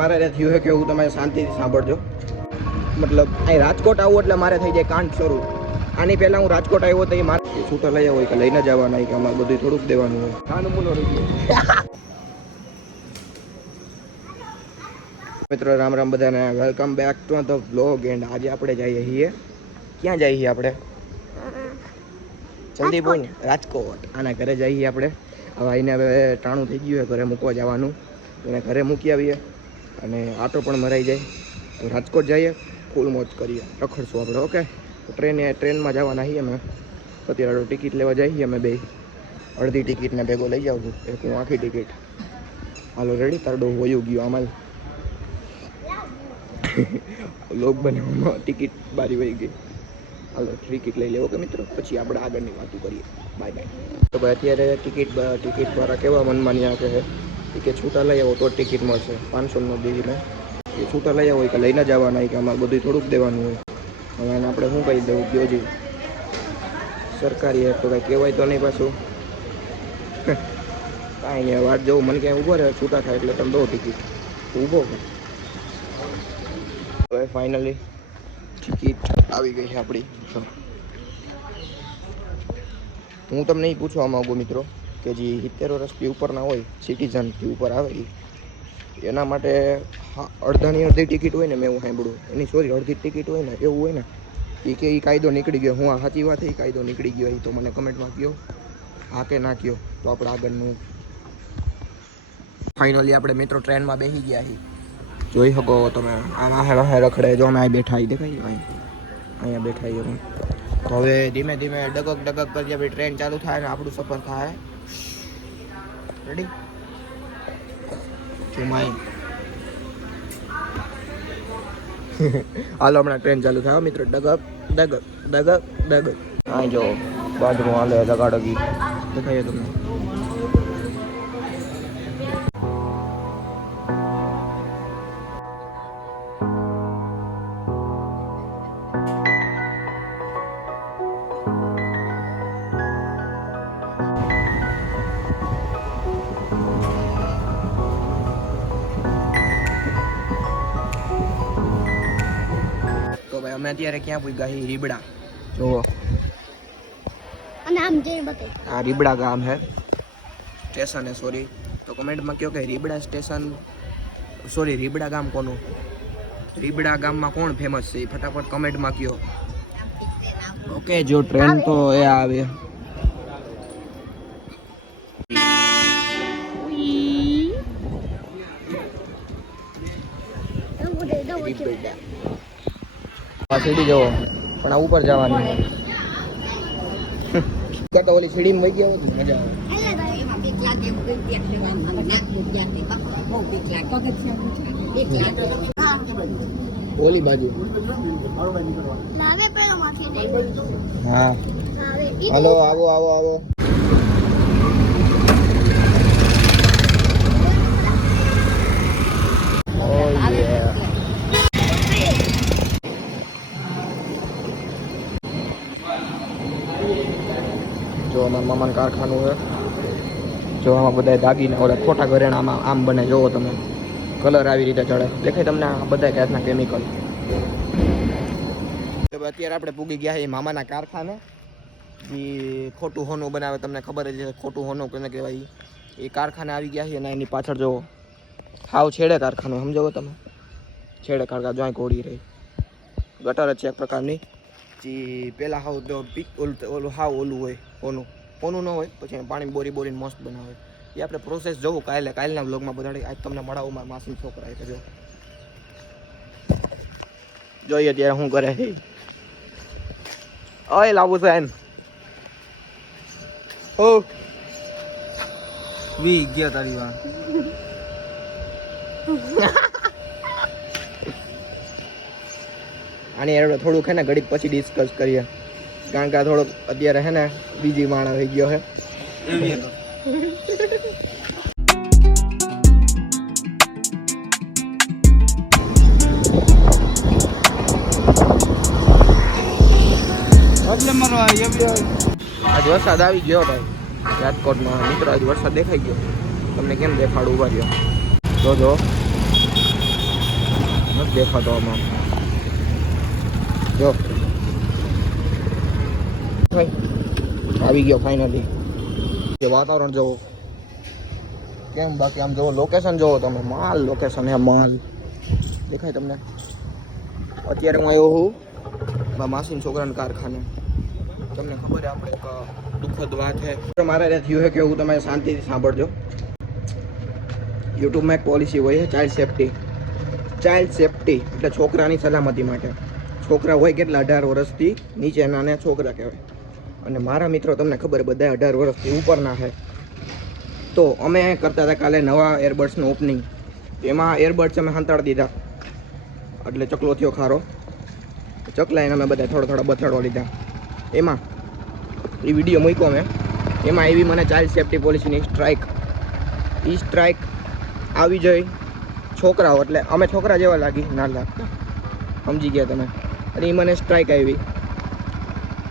મારે થયું છે કે એવું તમે શાંતિથી સાંભળજો. મતલબ અહીં રાજકોટ આવું એટલે મારે થઈ જાય કાંડ શરૂ. આની પહેલાં હું રાજકોટ આવ્યો તો એ મારે છૂટા લઈ હોય કે લઈને જવાના કે અમારે બધું થોડુંક દેવાનું હોય. નાનું મૂલો મિત્રો રામ રામ બધાને welcome back to the vlog and આજે આપણે જઈએ છીએ. ક્યાં જઈએ છીએ આપણે? જલ્દી બોલ રાજકોટ. આના ઘરે જઈએ આપણે. હવે આઈને હવે ટાણું થઈ ગયું છે ઘરે મૂકવા જવાનું. એને ઘરે મૂકી આવીએ. અને આટો પણ મરાઈ જાય. તો રાજકોટ જઈએ, ફૂલ મોજ કરીએ. રખડશું આપણે, ઓકે? તો ટ્રેને ટ્રેનમાં જવાના છીએ અમે. અત્યારે ટિકિટ લેવા જઈએ અમે બે. અડધી ટિકિટને ભેગો લઈ જાઉં એક હું આખી ટિકિટ. હાલો રેડી તારડો વયું ગયો આમાં. લોક બનાવવામાં ટિકિટ બારી વહી ગઈ. હાલો, ટિકિટ લઈ લેવો કે મિત્રો? પછી આપણે આગળની વાતો કરીએ. બાય બાય તો ભાઈ, અત્યારે ટિકિટ ટિકિટ દ્વારા કેવા મનમાં ન્યા કે કે છૂટા લઈ આવો તો ટિકિટ મળશે. પાંચસોનો દીધીને એ છૂટા લઈ આવો કે લઈને જવાના હોય કે અમારે બધું થોડુંક દેવાનું હોય. હવે એને આપણે શું કહી દેવું ગયો જી. સરકારી એ તો કાંઈ કહેવાય તો નહીં પાછું. કાંઈ નહીં વાત જવું, મને ક્યાંય ઊભો રહે છૂટા થાય એટલે તમે દો ટિકિટ. ઊભો હવે ફાઇનલી ટિકિટ આવી ગઈ છે આપણી. હું તમને એ પૂછવા માગું મિત્રો. કે જે સિત્તેર વર્ષથી ઉપરના હોય સિટીઝનથી ઉપર આવે એના માટે અડધાની અડધી ટિકિટ હોય ને મેં એવું સાંભળ્યું. એની સોરી અડધી ટિકિટ હોય ને, એવું હોય ને એ કે એ કાયદો નીકળી ગયો. હું આ સાચી વાત એ કાયદો નીકળી ગયો એ તો મને કમેન્ટમાં કહો હા કે ના કહો તો આપણે આગળનું. ફાઇનલી આપણે મિત્રો ટ્રેનમાં બેસી ગયા છીએ. જોઈ શકો તમે, આ વાહે રખડે, જો અમે અહીં બેઠા દેખાય અહીં અહીંયા બેઠા છીએ હવે ધીમે ધીમે ડગક ડગક કરી આપણી ટ્રેન ચાલુ થાય ને આપણું સફર થાય. રેડી ચુમાઈ હાલો હમણાં ટ્રેન ચાલુ થાય મિત્રો. ડગપ ડગપ ડગપ ડગપ હા જો. બાજુમાં હાલે ડગાડગી દેખાય તમને? અત્યારે ક્યાં પૂગ્યા છીએ રીબડા. જુઓ. અને આમ જે બતે આ રીબડા ગામ હે. સ્ટેશન હે સોરી તો કમેન્ટમાં કહો કે રીબડા સ્ટેશન સોરી રીબડા ગામ કોનું? રીબડા ગામમાં કોણ ફેમસ છે? એ ફટાફટ કમેન્ટમાં કહો ઓકે જો ટ્રેન તો એ આવે. રીબડા. સીડી જવો. પણ આ ઉપર જવાની. ઓલી સીડીમાં વહી ગયા હોત મજા આવે. ઓલી બાજુ. હા. હલો આવો આવો આવો. Oh yeah. જો અમારા મામાનું કારખાનું છે. જો આમાં બધા દાગીના ઓલા ખોટા ઘરેણામાં આમ બને, જોવો તમે. કલર આવી રીતે ચડે. દેખાય તમને આ બધા જાતના કેમિકલ અત્યારે આપણે પૂગી ગયા છીએ મામાના કારખાને. એ ખોટું હોનું બનાવે, તમને ખબર જ છે, ખોટું હોનું કોને કહેવાય એ કારખાને આવી ગયા છે અને એની પાછળ જુઓ હાવ છેડે કારખાનું, સમજો તમે. છેડે કારખા જ્યાં ઘોડી રહી. ગટર જ છે એક પ્રકારની. જે પહેલાં હાવ તો પીક ઓલું ઓલું હાવ ઓલું હોય ઓનું ઓનું ન હોય, પછી પાણી બોરી બોરીને મસ્ત બનાવે. એ આપણે પ્રોસેસ જોવું કાલે, કાલના બ્લોગમાં બધાડી આજ તમને મળાવું મારા માસી છોકરા એટલે જોઈએ ત્યારે શું કરે છે. ઓય, લાવું છે એમ ઓ વી ગયા તારી વાત. આની યાર થોડુંક હે ને ઘડીક પછી ડિસ્કસ કરીએ. કારણ કે આ થોડોક અત્યારે હે ને બીજી માણા થઈ ગયો હે આજ વરસાદ આવી ગયો ભાઈ. રાજકોટમાં મિત્રો આજ વરસાદ દેખાઈ ગયો. તમને કેમ દેખાડું ઊભા રહ્યો? જો જો નથી દેખાતો આમાં. જો. આવી ગયો ફાઇનલી જે વાતાવરણ જોવો. કેમ બાકી આમ જોવો લોકેશન જોવો તમે. માલ લોકેશન હે, માલ. દેખાય તમને? અત્યારે હું આવ્યો છું મારા માસીન છોકરાના કારખાને. તમને ખબર છે, આપણે એક દુઃખદ વાત છે. મારે ત્યાં થયું છે કે હું તમે શાંતિથી સાંભળજો. યુટ્યુબમાં એક પોલિસી હોય છે ચાઇલ્ડ સેફટી ચાઇલ્ડ સેફટી એટલે છોકરાની સલામતી માટે. છોકરા હોય કેટલા અઢાર વર્ષથી નીચેના ને છોકરા કહેવાય. અને મારા મિત્રો તમને ખબર બધા અઢાર વર્ષથી ઉપરના છે. તો અમે કરતા હતા કાલે નવા એરબડ્સનું ઓપનિંગ એમાં એરબડ્સ અમે હંતાડી દીધા. એટલે ચકલો થયો ખારો. ચકલા એને અમે બધા થોડા થોડા બથાડવા લીધા. એમાં એ વીડિયો મૂક્યો મેં. એમાં એવી મને ચાઇલ્ડ સેફટી પોલિસીની સ્ટ્રાઇક એ સ્ટ્રાઇક આવી જઈ છોકરાઓ. એટલે અમે છોકરા જેવા લાગી, ના લાગતા. સમજી ગયા તમે? અને એ મને સ્ટ્રાઇક આવી.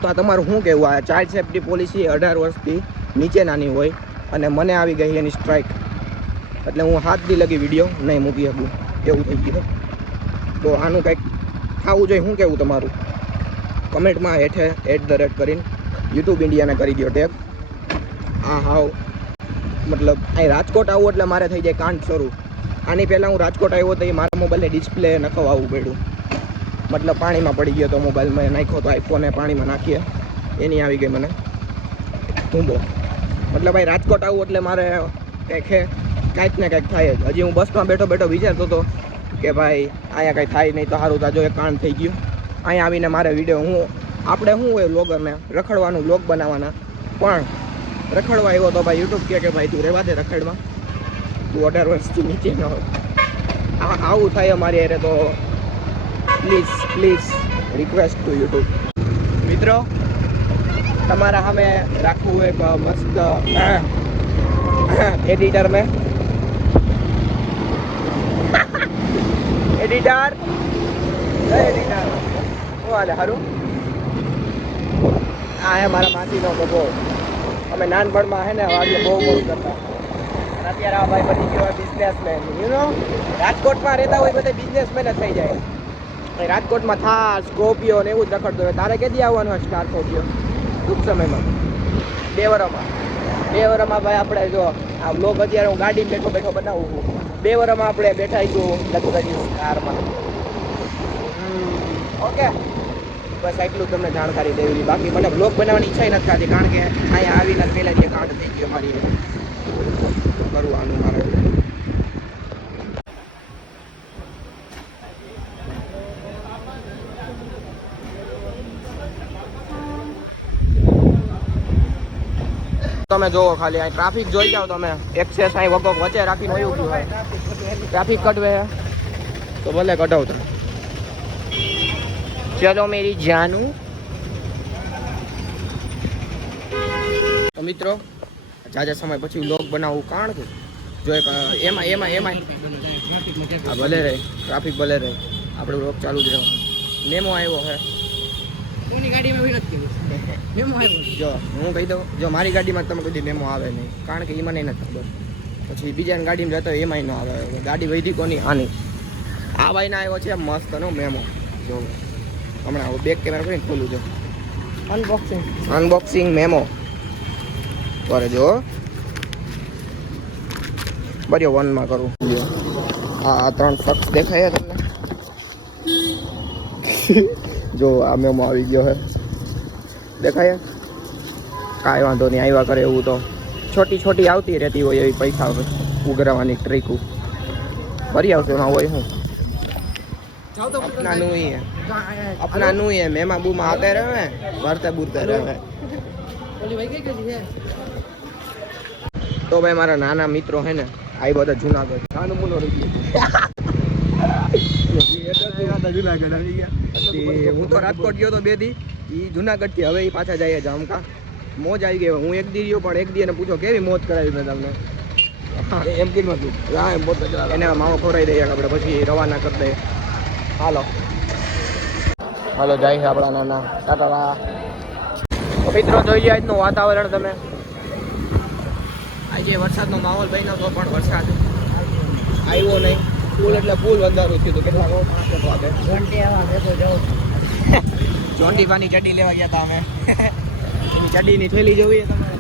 તો આ તમારું શું કહેવું? આ ચાઇલ્ડ સેફટી પોલિસી અઢાર વર્ષથી નીચે નાની હોય અને મને આવી ગઈ એની સ્ટ્રાઇક એટલે હું હાથ દી લગી વીડિયો નહીં મૂકી શકું. એવું થઈ ગયું. તો આનું કંઈક થવું જોઈએ. શું કહેવું તમારું? કમેન્ટમાં હેઠે એટ ધ રેટ કરીને યુટ્યુબ ઇન્ડિયાને કરી દો ટેપ આ હાવ મતલબ અહીં રાજકોટ આવું એટલે મારે થઈ જાય કાંડ શરૂ. આની પહેલાં હું રાજકોટ આવ્યો તો એ મારા મોબાઈલને ડિસ્પ્લે નખવા આવવું પડ્યું. મતલબ પાણીમાં પડી ગયો તો મોબાઈલ મેં નાખ્યો તો આઈફોને પાણીમાં નાખીએ. એની આવી ગઈ મને ધૂંબો મતલબ ભાઈ રાજકોટ આવું એટલે મારે કંઈક કાંઈક ને કાંઈક થાય જ. હજી હું બસમાં બેઠો બેઠો વિચારતો હતો કે ભાઈ અહીંયા કંઈ થાય નહીં તો સારું તાજો એક કાંડ થઈ ગયું. અહીંયા આવીને મારે વીડિયો હું, આપણે શું હોય વ્લોગરને રખડવાનું લોગ બનાવવાના. પણ રખડવા આવ્યો તો ભાઈ યુટ્યુબ કહે કે ભાઈ તું રહેવા દે રખડમાં. તું અઢાર વર્ષથી નીચે ન આવું થાય અમારી અરે તો please please request to YouTube મિત્રો, તમારા સામે રાખવું એક મસ્ત એડિટર મેં. એડિટર એડિટર શું હાલે સારું આ હે મારા માસીનો બબો. અમે નાનપણમાં હે ને વાડીએ બહુ બહુ કરતા. અત્યારે આ ભાઈ બની ગયો બિઝનેસમેન યુ નો રાજકોટમાં રહેતા હોય બધા બિઝનેસમેન જ થઈ જાય. રાજકોટમાં થાર સ્કોપિયો ને એવું જ રખડતો હોય. તારે કેદી આવવાનું હોય સ્ટાર સ્કોપિયો ટૂંક સમયમાં. બે વરમાં બે વરમાં ભાઈ આપણે જો આ બ્લોગ અત્યારે હું ગાડી બેઠો બેઠો બનાવું છું. બે વરમાં આપણે બેઠા છું લગ્ન કારમાં. ઓકે. બસ એટલું તમને જાણકારી દેવી બાકી મને બ્લોગ બનાવવાની ઈચ્છા નથી થતી, કારણ કે અહીંયા આવીને પહેલાં જે કાંડ થઈ ગયો મારી. કરવાનું મારે? તમે જોવો ખાલી અહીં ટ્રાફિક જોઈ જાઓ તમે. એક્સેસ અહીં વગોક વચ્ચે રાખીને હોય. ટ્રાફિક કટવે તો ભલે કટાવ તમે. ચલો મેરી જાનું. તો મિત્રો જાજા સમય પછી વ્લોગ બનાવવું કારણ કે જો એક એમાં એમાં એમાં. ભલે રહે ટ્રાફિક ભલે રહે. આપણે વ્લોગ ચાલુ જ રહેવાનું. મેમો આવ્યો હે. કોની ગાડીમાં મેમો આવ્યો. જો હું કહી દઉં જો મારી ગાડીમાં તમે કદી મેમો આવે નહીં કારણ કે એ મને નથી ખબર. પછી બીજાની ગાડીમાં જતો એમાંય ન આવે. ગાડી વૈધી કોની? આની. આ ભાઈને આવ્યો છે મસ્તનો મેમો. જો હમણાં બેક કેમેરા કરીને ખોલું છું. અનબોક્સિંગ અનબોક્સિંગ મેમો. કરે જો બરિયો વનમાં કરું. આ ત્રણ શખ્સ દેખાય તમને. જો આ મેમો આવી ગયો હે દેખાય? કાંઈ વાંધો નહીં આવ્યા કરે એવું તો. છોટી છોટી આવતી રહેતી હોય એવી પૈસા ઉઘરાવાની ટ્રીકું ફરી આવતું ના હોય હું. અપના નું એ અપના રહે ભરતે બુરતે રહે તો ભાઈ મારા નાના મિત્રો હે ને આ બધા જુનાગઢ. નાનું મુનો હું તો રાજકોટ ગયો તો બે દી. જુનાગઢથી હવે એ પાછા જાય જામકા. મોજ આવી ગઈ હું એક દી રહ્યો પણ એક દી એને પૂછો કેવી મોજ કરાવી મેં તમને? એમ કીધું હતું. હા એમ મોજ એને મામો ખોરાઈ દઈએ આપણે પછી રવાના કરી દઈએ. હાલો. હાલો જાય છે આપણા નાના. ટાટા તો મિત્રો જોઈ જાય આજનું વાતાવરણ તમે. આજે વરસાદનો માહોલ બન્યો હતો પણ વરસાદ આવ્યો નહીં. ફૂલ એટલે ફૂલ અંધારું થયું હતું. કેટલા બહુ માણસ હતો આપણે દેખો જાઉં. ચોંટીભાની ચડ્ડી લેવા ગયા હતા અમે. એની ની થેલી જોવી તમારે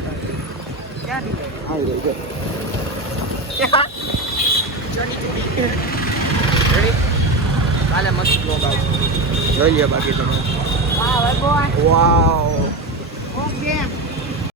ક્યાં આવી રહી છે કાલે મસ્ત બ્લોગ આવશે. જોઈ લ્યો બાકી તમે. Boy wow okay.